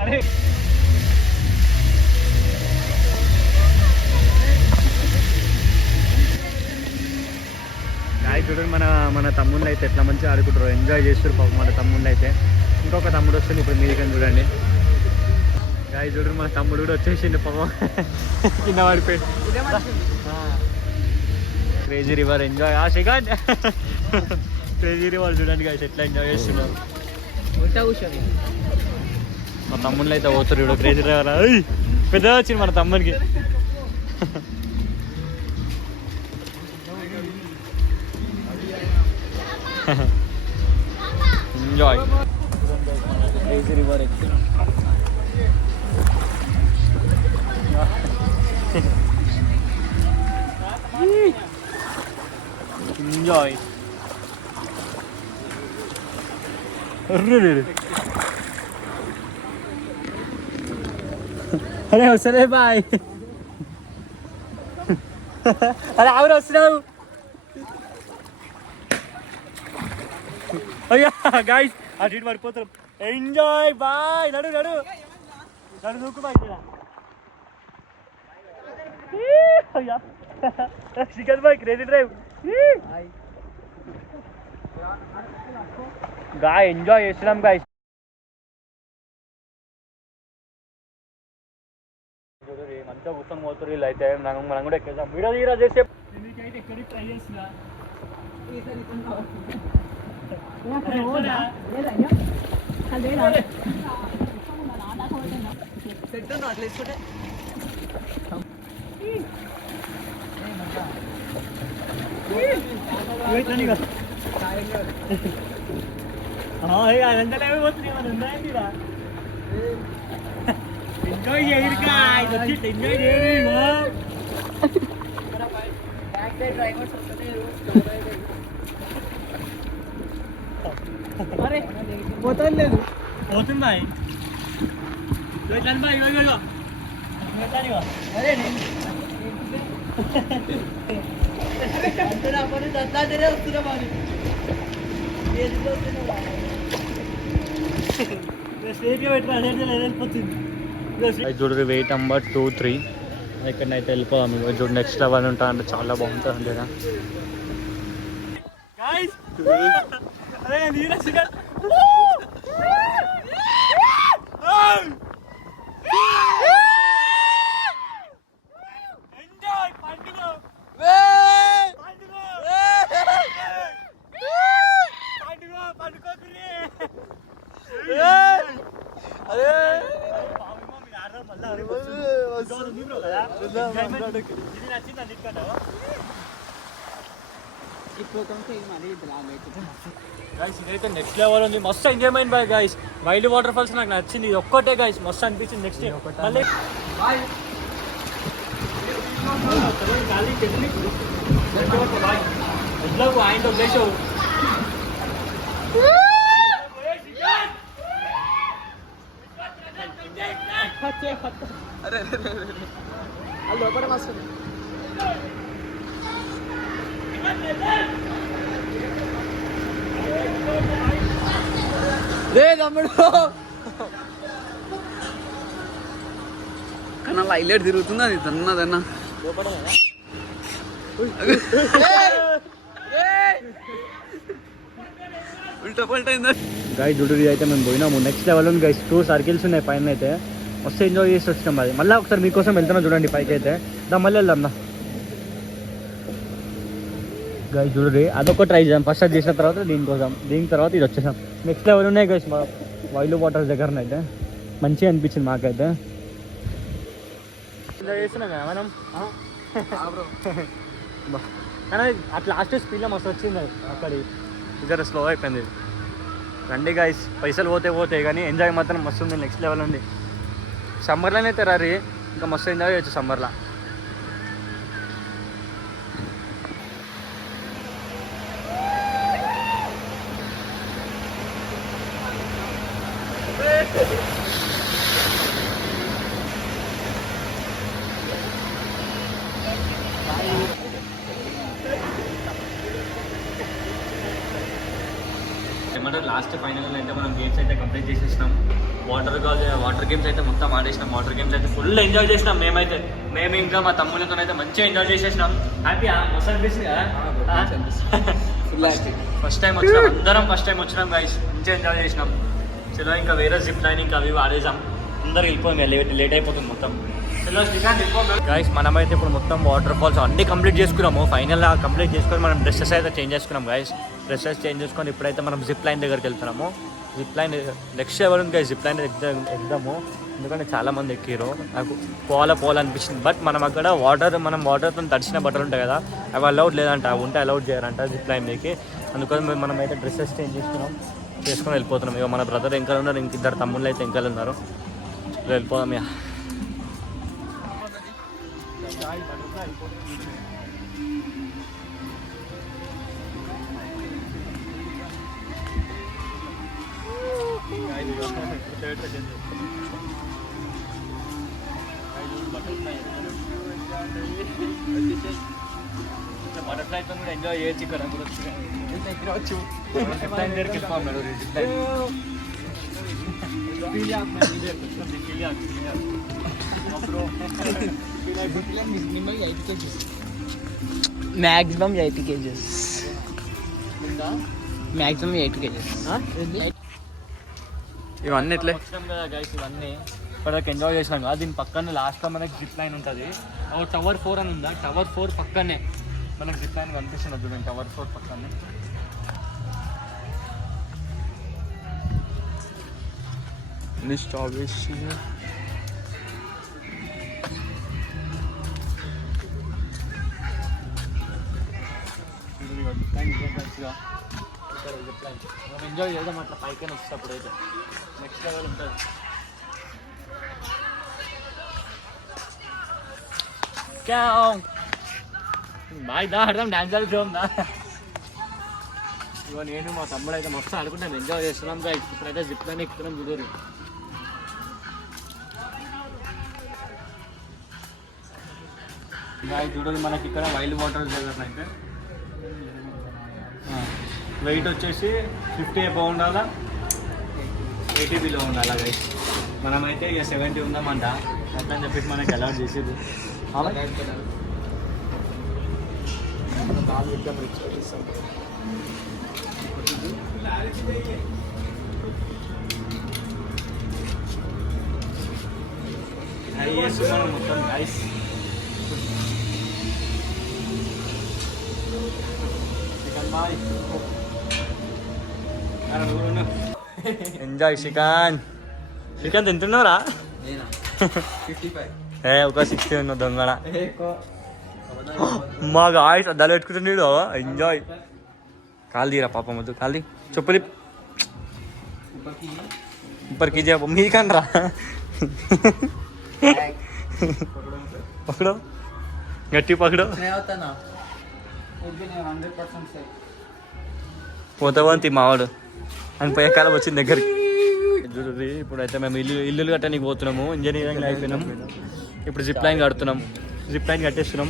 అరే చూడండి మన తమ్ముళ్ళు అయితే ఎట్లా మంచిగా ఆడుకుంటారు, ఎంజాయ్ చేస్తారు పాపం మన తమ్ముళ్ళు అయితే. ఇంకొక తమ్ముడు వస్తుంది ఇప్పుడు మీదికని చూడండి. గాయ చూడండి మన తమ్ముడు కూడా వచ్చేసిండు పాపం కింద పడిపోయి. Crazy river enjoy Srikanth. Crazy river చూడండి గాయ ఎట్లా ఎంజాయ్ చేస్తున్నారు. మా తమ్ముళ్ళు అయితే పోతారు ఇప్పుడు క్రేజీ రివర్. పెద్ద వచ్చింది మన తమ్మునికి. ఎంజాయ్ క్రేజీ రివర్ ఎక్కి ఎంజాయ్. అరే వస్తలే బాయ్. అరే ఆవిడ వస్తున్నావు. అయ్యా గాయ్స్ అటు ఇటు పడిపోతాం. Enjoy boy. నడు నడు నడు దూకు బాయ్. అయ్యా Srikanth boy crazy drive. Guy enjoy చేస్తున్నాం గాయ్. మంచిగా కూర్చొని పోతారు వీళ్ళు అయితే. మనం కూడా ఎక్కేద్దాం. వీడియో తీరా చేసే అయితే ఎక్కడికి ట్రై చేస్తున్నా. అదంతా పోతుంది ఏమన్నా ఉన్నాయండి. ఎంజాయ్ చేయరు గాయ్స్, వచ్చి ఎంజాయ్ చేయరు. అరే పోతుంది లేదు పోతుంది బాయ్. బాయ్ అరే వస్తున్నా మరి చూడు వెయిట్ నెంబర్ 2-3 ఇక్కడనైతే వెళ్ళిపోదాం. ఇక చూడు నెక్స్ట్ లెవెల్ ఉంటా అంటే చాలా బాగుంటుంది అండి. ఇదైతే నెక్స్ట్ లెవెల్ ఉంది. మస్తు enjoyment boy guys. Wild Water falls నాకు నచ్చింది. ఇది ఒక్కటే గైస్ మస్తు అనిపించింది. నెక్స్ట్ మళ్ళీ ఆయన వదిలేసావు. లోపల వస్తుంది. తమ్ముడు కన్నా హైలైట్ తిరుగుతుంది. అది తన్నదన్నా ఉల్టా పల్టా అయిందా గైస్. జుడు అయితే మేము పోయినాము నెక్స్ట్ లెవెల్ ఉంది గైస్. 2 సర్కిల్స్ ఉన్నాయి పైన అయితే. మస్తు ఎంజాయ్ చేసి వచ్చినాం. అది మళ్ళీ ఒకసారి మీకోసం వెళ్తున్నాం చూడండి పైకి అయితే. మళ్ళీ వెళ్దాం దా గైస్. చూడండి అదొక ట్రై చేద్దాం. ఫస్ట్ అది చేసిన తర్వాత దీని తర్వాత ఇది వచ్చేసాం. నెక్స్ట్ లెవెల్ ఉన్నాయి గైస్ మా వైల్డ్ వాటర్ దగ్గరనైతే. మంచిగా అనిపించింది మాకైతే. ఎంజాయ్ చేస్తున్నాం కదా మనం. కానీ అట్లా లాస్ట్ స్పీడ్లో మస్తు వచ్చింది అక్కడి. ఇద్దరు స్లో అయిపోయింది. రండి గైస్. పైసలు పోతాయి కానీ ఎంజాయ్ మాత్రం మస్తు ఉంది. నెక్స్ట్ లెవెల్ ఉంది. సమ్మర్లోనే అయితే రారి ఇంకా మస్తు ఎంజాయ్ చేయొచ్చు సమ్మర్లో. ఏమంటారు లాస్ట్ ఫైనల్ అయితే మనం గేమ్స్ అయితే కంప్లీట్ చేసేసినాం. వాటర్ గేమ్స్ అయితే మొత్తం ఆడేసినాం. వాటర్ గేమ్స్ అయితే ఫుల్ ఎంజాయ్ చేసినాం. మేము ఇంకా మా తమ్ములతో అయితే మంచిగా ఎంజాయ్ చేసేసినాం. హ్యాపీ మస్తు అనిపిస్తుంది కదా. ఫస్ట్ టైం వచ్చినాం అందరం. ఫస్ట్ టైం వచ్చినాం గైస్. మంచిగా ఎంజాయ్ చేసినాం. చలో ఇంకా వేరే జిప్ లైన్ ఇంకా అవి ఆడేసాం. అందరూ వెళ్ళిపోయాం. లేట్ అయిపోతుంది మొత్తం. గైస్ మనమైతే ఇప్పుడు మొత్తం వాటర్ ఫాల్స్ అన్నీ కంప్లీట్ చేసుకున్నాము. ఫైనల్గా కంప్లీట్ చేసుకొని మనం డ్రెస్సెస్ అయితే చేంజ్ చేసుకున్నాం గైస్. డ్రెస్సెస్ చేంజ్ చేసుకొని ఇప్పుడైతే మనం జిప్ లైన్ దగ్గరికి వెళ్తున్నాము. జిప్ లైన్ నెక్స్ట్ ఎవరు ఉంది గైస్. జిప్ లైన్ ఎగ్దాము ఎందుకంటే చాలామంది ఎక్కిరు. నాకు పోవాలనిపించింది. బట్ మనం అక్కడ మనం వాటర్తో తడిచిన బట్టలు ఉంటాయి కదా, అవి అలౌడ్ లేదంట. అవి ఉంటే అలౌడ్ చేయాలంట జిప్ లైన్ మీదకి. అందుకని మనం అయితే డ్రెస్సెస్ చేంజ్ చేసుకొని వెళ్ళిపోతున్నాం. ఇక మన బ్రదర్ ఇంకా ఉన్నారు. ఇంక ఇద్దరు తమ్ముళ్ళు అయితే ఇంకా ఉన్నారు. వెళ్ళిపోదాం. బటర్ఫ్లైతో కూడా ఎంజాయ్ చేయొచ్చు ఇక్కడ. ఎక్కవచ్చు మ్యాక్సిమం 80 kgs. Maximum 80 kgs. ఇవన్నీ ఎట్లే వచ్చినాం కదా గైస్. ఇవన్నీ ఇప్పటిదాకా ఎంజాయ్ చేసినాం కదా. దీని పక్కనే లాస్ట్లో మనకి జిప్ లైన్ ఉంటుంది. టవర్ 4 అని ఉందా. టవర్ 4 పక్కనే మనకి జిప్ లైన్ కనిపిస్తున్నది చూడండి. టవర్ 4 పక్కనే ఎంజాయ్ చేద్దాం అట్లా పైకైనా వచ్చేటప్పుడు అయితే. నెక్స్ట్ లెవెల్ ఉంటుంది. బాయ్ దా ఆడదాం. డాన్స్ ఆడుతుందా. ఇగో నేను మా తమ్ముడు అయితే మస్తు ఆడుకుంటాం. ఎంజాయ్ చేస్తున్నాం గా. ఇప్పుడైతే జిప్ లైన్ ఎక్కుతున్నాం చూడరు. చూడరు మనకి ఇక్కడ వైల్డ్ వాటర్ దగ్గర అయితే వెయిట్ వచ్చేసి 50 అబౌవ్ ఉండాలా. 80 ఉండాలి గైస్. మనమైతే ఇక 70 ఉందామంట అట్లా అని చెప్పేసి మనకి అలౌట్ చేసేది. మొత్తం గైస్ ఎంజాయ్ చికెన్. చికెన్ తింటున్నారా? ఒక 60 ఉన్న దొంగడ మా గాయస్ అద్దాలు పెట్టుకుంటున్నాడు. ఎంజాయ్. కాలు తీరా పాప వద్దు, కాలు తీ. చెప్పులి ఇప్పటికి మీకనరా పకడో, గట్టి పకడో. పోతావంతి మావాడు అని పోయే కాలం వచ్చింది దగ్గరికి. చూడండి ఇప్పుడైతే మేము ఇల్లు కట్టడానికి పోతున్నాము. ఇంజనీరింగ్ అయిపోయినాం. ఇప్పుడు జిప్ లైన్ కడుతున్నాం. జిప్ లైన్ కట్టేస్తున్నాం.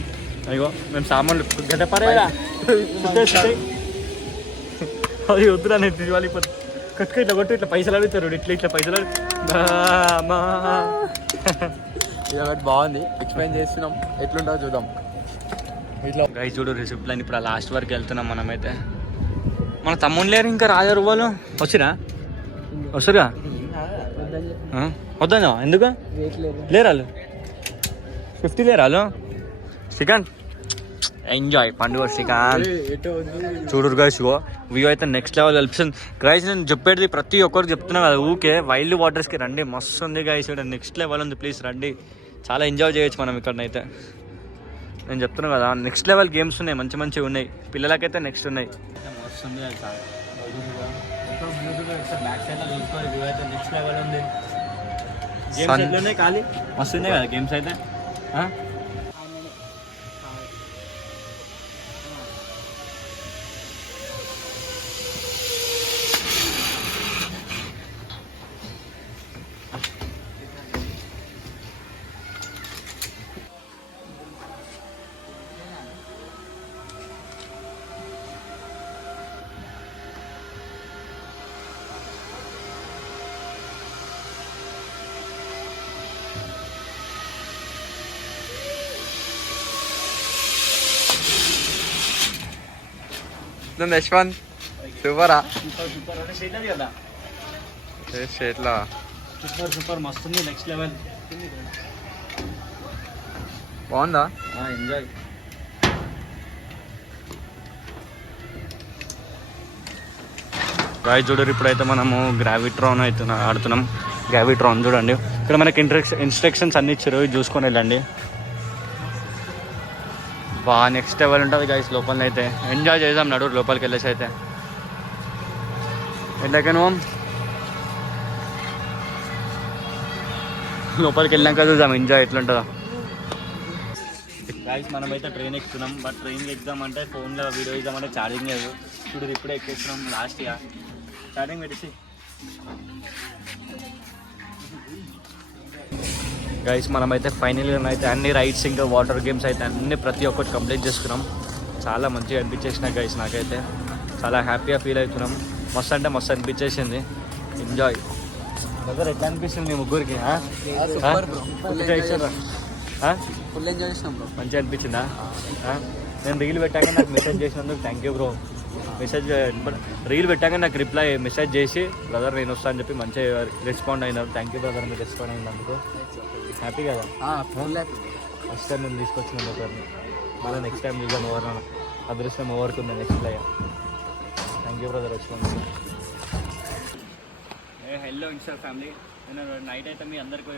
అయ్యో మేము సామాన్లు గడ్డ పరేదా అది వద్దురా. నేను వాళ్ళు ఇప్పుడు కట్టుకు ఇట్లా కొట్టు ఇట్లా పైసలు అడుగుతారు. ఇట్లా పైసలు బాగుంది. ఎక్స్ప్లెయిన్ చేస్తున్నాం, ఎట్లుంటుందో చూద్దాం. ఇట్లా గై చూడు రిసిప్ట్ లైన్ ఇప్పుడు లాస్ట్ వరకు వెళ్తున్నాం మనమైతే. మన తమ్ముడు లేరు ఇంకా రాజారు వాళ్ళు వచ్చిరా వస్తురుగా వద్దా ఎందుకు లేరు వాళ్ళు 50 లేరు వాళ్ళు. శ్రీకాంత్ ఎంజాయ్ పండుగ శ్రీకాంత్. చూడరు గైస్ వ్యూ అయితే నెక్స్ట్ లెవెల్ కల్పిస్తుంది గైస్. నేను చెప్పేది ప్రతి ఒక్కరికి చెప్తున్నా కదా ఊకే వైల్డ్ వాటర్స్కి రండి. మస్తు ఉంది గైస్. ఇక్కడ నెక్స్ట్ లెవెల్ ఉంది. ప్లీజ్ రండి. చాలా ఎంజాయ్ చేయొచ్చు మనం ఇక్కడనైతే. నేను చెప్తున్నా కదా నెక్స్ట్ లెవెల్ గేమ్స్ ఉన్నాయి. మంచిగా ఉన్నాయి. పిల్లలకైతే నెక్స్ట్ ఉన్నాయి. మస్తు ఉంది బ్యాక్ సైడ్ చూసుకోవాలి. వ్యూ అయితే నెక్స్ట్ లెవెల్ ఉంది. గేమ్స్ ఎట్లా ఉన్నాయి ఖాళీ మస్తు ఉన్నాయి కదా గేమ్స్ అయితే. యశ్వంత్ సూపరా? కదా షేట్లా సూపర్ మస్తు ఉంది. నెక్స్ట్ లెవెల్ బాగుందా? ఎంజాయ్. గాయస్ చూడరు ఇప్పుడైతే మనము గ్రావిట్రాన్ అయితే ఆడుతున్నాం. గ్రావిట్రాన్ చూడండి. ఇక్కడ మనకి ఇన్స్ట్రక్షన్స్ అన్ని ఇచ్చారు. ఇది చూసుకొని వెళ్ళండి. బాగా నెక్స్ట్ లెవెల్ ఉంటుంది గైస్. లోపల అయితే ఎంజాయ్ చేద్దాం. నడు లోపలికి వెళ్ళేసి అయితే ఎట్లాగను లోపలికి వెళ్ళాక చూద్దాం ఎంజాయ్ ఎట్లుంటుందో. గైస్ మనమైతే ట్రైన్ ఎక్కుతున్నాం. బట్ ట్రైన్కి ఎక్కుదామంటే ఫోన్లో వీడియో ఇద్దామంటే ఛార్జింగ్ లేదు. చూడు ఇప్పుడే ఎక్కేస్తున్నాం. లాస్ట్ ఇయర్ ఛార్జింగ్ పెట్టేసి గైస్ మనమైతే ఫైనల్గా అయితే అన్ని రైడ్స్ ఇంకా వాటర్ గేమ్స్ అయితే అన్ని ప్రతి ఒక్కటి కంప్లీట్ చేసుకున్నాం. చాలా మంచిగా అనిపించేసిన గైస్. నాకైతే చాలా హ్యాపీగా ఫీల్ అవుతున్నాం. మస్తు అంటే మస్తు అనిపించేసింది. Enjoy brother. ఎట్లా అనిపిస్తుంది మీ ముగ్గురికి? ఫుల్ ఎంజాయ్ చేసినాం బ్రో. మంచిగా అనిపించిందా? నేను రీల్ పెట్టాక నాకు మెసేజ్ చేసినందుకు థ్యాంక్ యూ బ్రో. రీల్ పెట్టాక నాకు మెసేజ్ చేసి బ్రదర్ నేను వస్తా అని చెప్పి మంచిగా రెస్పాండ్ అయినారు. Thank you brother. మీరు రెస్పాండ్ అయినందుకు హ్యాపీ కదా. ఫస్ట్ టైం నేను తీసుకొచ్చినాను ఒకరిని. మళ్ళీ నెక్స్ట్ టైం చూద్దాం. ఎవరైనా అదృష్టం ఎవరికి ఉంది next live. Thank you brother response. Hello instar family. నేను నైట్ అయితే మీ అందరికి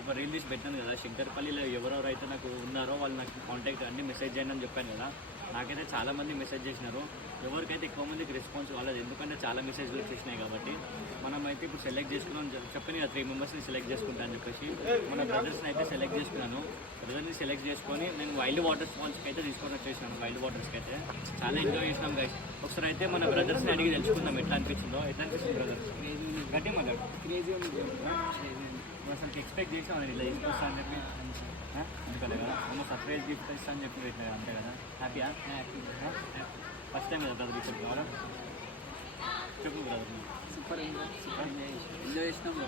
ఒక రీల్ తీసి పెట్టాను కదా. శంకర్పల్లిలో ఎవరెవరైతే నాకు ఉన్నారో వాళ్ళు నాకు కాంటాక్ట్ అన్ని మెసేజ్ చేయండి అని చెప్పాను కదా. నాకైతే చాలామంది మెసేజ్ చేసినారు. ఎవరికైతే ఎక్కువ మందికి రెస్పాన్స్ కాలేదు. ఎందుకంటే చాలా మెసేజ్లు వచ్చేసినాయి కాబట్టి మనమైతే ఇప్పుడు సెలెక్ట్ చేసుకున్నాం. చెప్పాను కదా 3 మెంబర్స్ని సెలెక్ట్ చేసుకుంటా అని చెప్పేసి. మన బ్రదర్స్ని అయితే సెలెక్ట్ చేసుకున్నాను. బ్రదర్ని సెలెక్ట్ చేసుకొని నేను వైల్డ్ వాటర్ ఫాల్స్కి అయితే తీసుకొని వచ్చేసినాను. వైల్డ్ వాటర్స్కి అయితే చాలా ఎంజాయ్ చేసినాం గైస్. ఒకసారి అయితే మన బ్రదర్స్ని అడిగి తెలుసుకుందాం ఎట్లా అనిపించిందో. ఎట్లా అనిపిస్తుంది బ్రదర్స్? గట్టి మాట్లాడు. క్రేజీ ఉంది అసలు ఎక్స్పెక్ట్ చేసాం ఇలా తీసుకొస్తా అని చెప్పి. అందుకనే కదా అమ్మ సర్ప్రైజ్ గిఫ్ట్ ఇస్తా అని చెప్పి పెట్టినా అంతే కదా. హ్యాపీయా? హ్యాపీ. ఫస్ట్ టైం కదా బ్రదర్ గిఫ్ట్ కావాలా? చెప్పు బ్రదర్. సూపర్ ఎంజాయ్ చేసినాం బ్రో.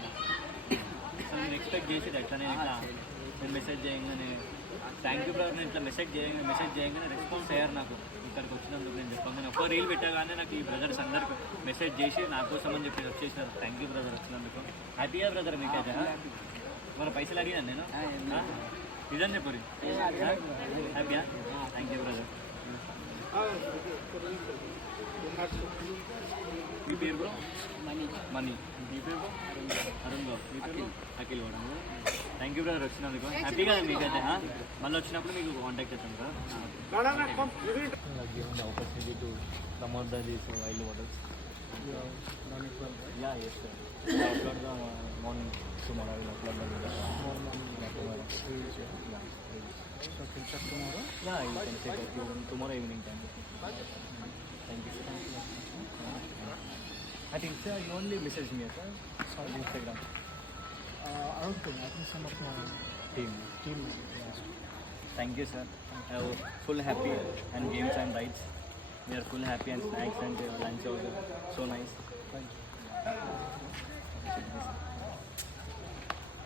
నేను ఎక్స్పెక్ట్ చేసేది ఎట్లా నేను ఇట్లా నేను మెసేజ్ చేయగానే థ్యాంక్ యూ బ్రదర్, నేను ఇట్లా మెసేజ్ చేయగానే రెస్పాన్స్ అయ్యారు నాకు ఇక్కడికి వచ్చినందుకు. నేను చెప్పాను ఒక రీల్ పెట్టగానే నాకు ఈ బ్రదర్స్ అందరికి మెసేజ్ చేసి నా కోసం అని చెప్పి వచ్చేసినారు. థ్యాంక్ యూ బ్రదర్ వచ్చినందుకు. హ్యాపీగా బ్రదర్ మీకైతే మన పైసలు అడిగాను నేను ఇదని చెప్పరు. హ్యాపీయా? Thank you brother. మీ పేరు బ్రో? మనీ. మీ పేరు బ్రో? అరుణ్ బ్రో. మీ పేరు? అఖిల్ కూడా. థ్యాంక్ యూ బ్రదర్ వచ్చినందుకు. హ్యాపీ కదా మీకైతే? మళ్ళీ వచ్చినప్పుడు మీకు కాంటాక్ట్ చేస్తాను కదా. Given opportunity to promote these wild waters. Yeah, yes sir. We'll upload the morning tomorrow. We'll upload the video. Tomorrow. Yeah. So till tomorrow. Yeah, you can check out tomorrow evening time. Thank you. I think sir, you only message me, sir. On Instagram. I don't think. I think some of my Team. Thank you, sir. Full happy and games and rides. We are full happy and snacks and lunch also. So nice. Thank you.